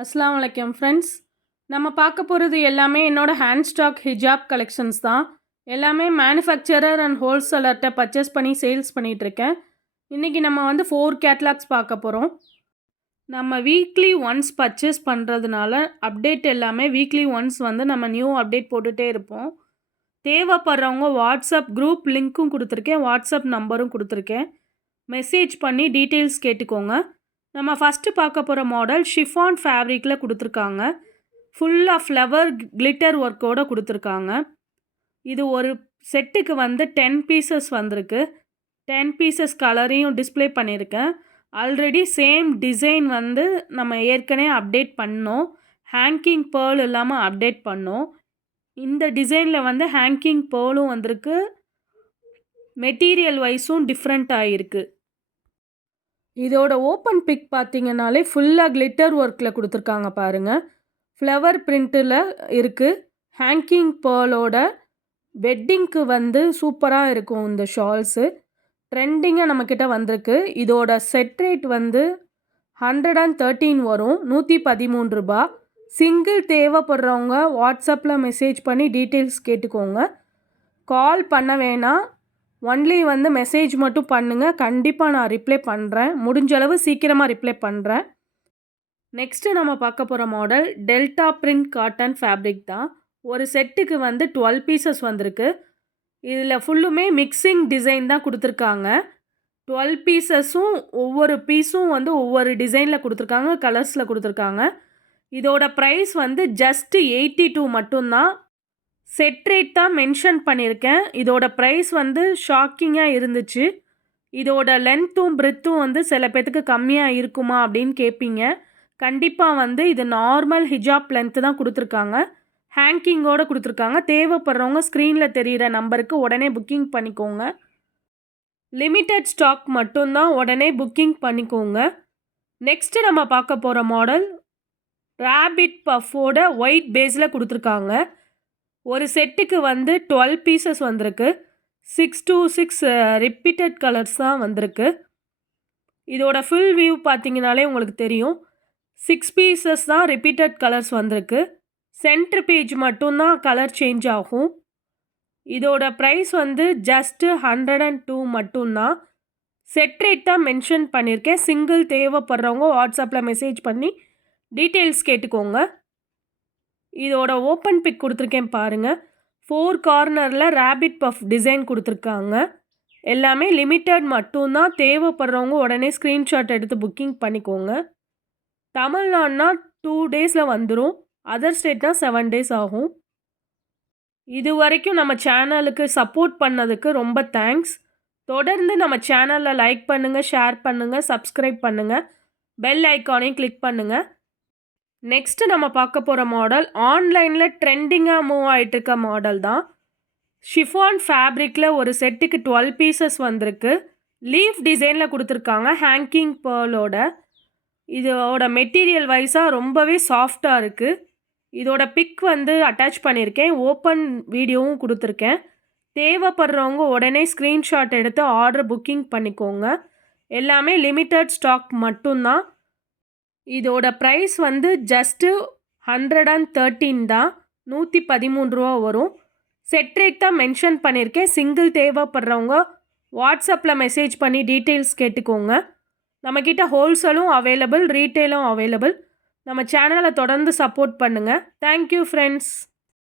அஸ்ஸலாமு அலைக்கும் ஃப்ரெண்ட்ஸ். நம்ம பார்க்க போகிறது எல்லாமே என்னோடய ஹேண்ட் ஸ்டாக் ஹிஜாப் கலெக்ஷன்ஸ் தான். எல்லாமே மேனுஃபேக்சரர் அண்ட் ஹோல்சேலர்கிட்ட பர்ச்சேஸ் பண்ணி சேல்ஸ் பண்ணிகிட்ருக்கேன். இன்றைக்கி நம்ம வந்து 4 கேட்லாக்ஸ் பார்க்க போகிறோம். நம்ம வீக்லி ஒன்ஸ் பர்ச்சேஸ் பண்ணுறதுனால அப்டேட் எல்லாமே வீக்லி ஒன்ஸ் வந்து நம்ம நியூ அப்டேட் போட்டுகிட்டே இருப்போம். தேவைப்படுறவங்க வாட்ஸ்அப் குரூப் லிங்க்கும் கொடுத்துருக்கேன், வாட்ஸ்அப் நம்பரும் கொடுத்துருக்கேன். மெசேஜ் பண்ணி டீட்டெயில்ஸ் கேட்டுக்கோங்க. நம்ம ஃபஸ்ட்டு பார்க்க போகிற மாடல் ஷிஃபான் ஃபேப்ரிக்கில் கொடுத்துருக்காங்க. ஃபுல்லாக ஃப்ளவர் கிளிட்டர் ஒர்க்கோடு கொடுத்துருக்காங்க. இது ஒரு செட்டுக்கு வந்து 10 பீசஸ் வந்திருக்கு. 10 பீசஸ் கலரையும் டிஸ்பிளே பண்ணியிருக்கேன். ஆல்ரெடி சேம் டிசைன் வந்து நம்ம ஏற்கனவே அப்டேட் பண்ணோம். ஹேங்கிங் பேர்ல் இல்லாமல் அப்டேட் பண்ணோம். இந்த டிசைனில் வந்து ஹேங்கிங் பேர்லும் வந்திருக்கு. மெட்டீரியல் வைஸும் டிஃப்ரெண்ட் ஆகிருக்கு. இதோட ஓப்பன் பிக் பார்த்தீங்கன்னாலே ஃபுல்லாக கிளிட்டர் ஒர்க்கில் கொடுத்துருக்காங்க பாருங்கள். ஃப்ளவர் பிரிண்ட்டில் இருக்குது. ஹேங்கிங் பேர்லோட வெட்டிங்க்கு வந்து சூப்பராக இருக்கும் இந்த ஷால்ஸு. ட்ரெண்டிங்காக நம்மக்கிட்ட வந்திருக்கு. இதோட செட் ரேட் வந்து 113 வரும், 113 ரூபா. சிங்கிள் தேவைப்படுறவங்க வாட்ஸ்அப்பில் மெசேஜ் பண்ணி டீட்டெயில்ஸ் கேட்டுக்கோங்க. கால் பண்ண வேணாம், ஒன்லி வந்து மெசேஜ் மட்டும் பண்ணுங்கள். கண்டிப்பாக நான் ரிப்ளை பண்ணுறேன், முடிஞ்சளவு சீக்கிரமாக ரிப்ளை பண்ணுறேன். நெக்ஸ்ட்டு நம்ம பார்க்க போகிற model delta print cotton fabric தான். ஒரு செட்டுக்கு வந்து 12 பீசஸ் வந்திருக்கு. இதில் ஃபுல்லுமே மிக்சிங் டிசைன் தான் கொடுத்துருக்காங்க. 12 பீசஸும் ஒவ்வொரு பீஸும் வந்து ஒவ்வொரு டிசைனில் கொடுத்துருக்காங்க, கலர்ஸில் கொடுத்துருக்காங்க. இதோட ப்ரைஸ் வந்து ஜஸ்ட்டு 82 மட்டும்தான். செட் ரேட் தான் மென்ஷன் பண்ணியிருக்கேன். இதோட ப்ரைஸ் வந்து ஷாக்கிங்காக இருந்துச்சு. இதோட லென்த்தும் பிரெத்தும் வந்து சில பேர்த்துக்கு கம்மியாக இருக்குமா அப்படின்னு கேட்பீங்க. கண்டிப்பாக வந்து இது நார்மல் ஹிஜாப் லென்த்து தான் கொடுத்துருக்காங்க. ஹேங்கிங்கோடு கொடுத்துருக்காங்க. தேவைப்படுறவங்க ஸ்க்ரீனில் தெரிகிற நம்பருக்கு உடனே புக்கிங் பண்ணிக்கோங்க. லிமிட்டட் ஸ்டாக் மட்டும்தான், உடனே புக்கிங் பண்ணிக்கோங்க. நெக்ஸ்ட்டு நம்ம பார்க்க போகிற மாடல் ரேபிட் பஃபோட ஒயிட் பேஸில் கொடுத்துருக்காங்க. ஒரு செட்டுக்கு வந்து 12 பீசஸ் வந்திருக்கு. 6 to 6 ரிப்பீட்டட் கலர்ஸ் தான் வந்திருக்கு. இதோட ஃபுல் வியூ பார்த்தீங்கனாலே உங்களுக்கு தெரியும். 6 பீசஸ் தான் ரிப்பீட்டட் கலர்ஸ் வந்திருக்கு. சென்டர் பேஜ் மட்டும்தான் கலர் சேஞ்ச் ஆகும். இதோட ப்ரைஸ் வந்து ஜஸ்ட்டு 102 மட்டும்தான். செட் ரேட் தான் மென்ஷன் பண்ணியிருக்கேன். சிங்கிள் தேவைப்படுறவங்க வாட்ஸ்அப்பில் மெசேஜ் பண்ணி டீட்டெயில்ஸ் கேட்டுக்கோங்க. இதோட ஓப்பன் பிக் கொடுத்துருக்கேன் பாருங்கள். 4 கார்னரில் ரேபிட் பஃப் டிசைன் கொடுத்துருக்காங்க. எல்லாமே லிமிட்டட் மட்டும்தான். தேவைப்படுறவங்க உடனே ஸ்க்ரீன்ஷாட் எடுத்து புக்கிங் பண்ணிக்கோங்க. தமிழ்நாடுனா 2 டேஸில் வந்துடும், அதர் ஸ்டேட்னா 7 டேஸ் ஆகும். இது வரைக்கும் நம்ம சேனலுக்கு சப்போர்ட் பண்ணதுக்கு ரொம்ப தேங்க்ஸ். தொடர்ந்து நம்ம சேனலில் லைக் பண்ணுங்கள், ஷேர் பண்ணுங்கள், சப்ஸ்கிரைப் பண்ணுங்கள், பெல் ஐக்கானையும் கிளிக் பண்ணுங்கள். நெக்ஸ்ட்டு நம்ம பார்க்க போகிற மாடல் ஆன்லைனில் ட்ரெண்டிங்காக மூவ் ஆகிட்டுருக்க மாடல் தான். ஷிஃபான் ஃபேப்ரிக்கில் ஒரு செட்டுக்கு 12 பீசஸ் வந்திருக்கு. லீஃப் டிசைனில் கொடுத்துருக்காங்க, ஹேங்கிங் பேர்லோட. இதோட மெட்டீரியல் வைஸாக ரொம்பவே சாஃப்டாக இருக்குது. இதோட பிக் வந்து அட்டாச் பண்ணியிருக்கேன், ஓப்பன் வீடியோவும் கொடுத்துருக்கேன். தேவைப்படுறவங்க உடனே ஸ்க்ரீன்ஷாட் எடுத்து ஆர்டர் புக்கிங் பண்ணிக்கோங்க. எல்லாமே லிமிட்டட் ஸ்டாக் மட்டும்தான். இதோட ப்ரைஸ் வந்து ஜஸ்ட்டு 113 தான், 113 ரூபா வரும். செட் ரேட் தான் மென்ஷன் பண்ணியிருக்கேன். சிங்கிள் தேவைப்படுறவங்க வாட்ஸ்அப்பில் மெசேஜ் பண்ணி டீட்டெயில்ஸ் கேட்டுக்கோங்க. நம்மக்கிட்ட ஹோல்சேலும் அவைலபிள், ரீட்டெயிலும் அவைலபிள். நம்ம சேனலை தொடர்ந்து சப்போர்ட் பண்ணுங்கள். Thank you friends.